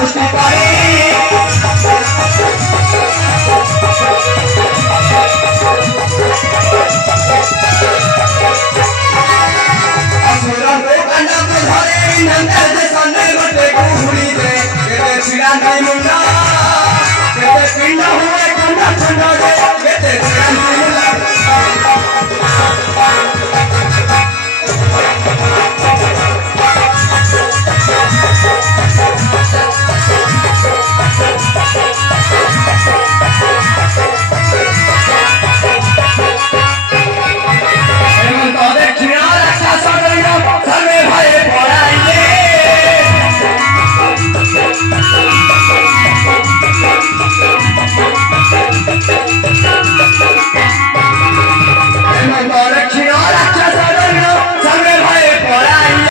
सृष्टि करे असुरा को कंडा बुझारे नंदे दे सामने गोटे कुहुड़ी दे केते छिड़ा नहीं मुंडा केते पिंड हुए कंडा खंडा दे केते छिड़ा नहीं मुंडा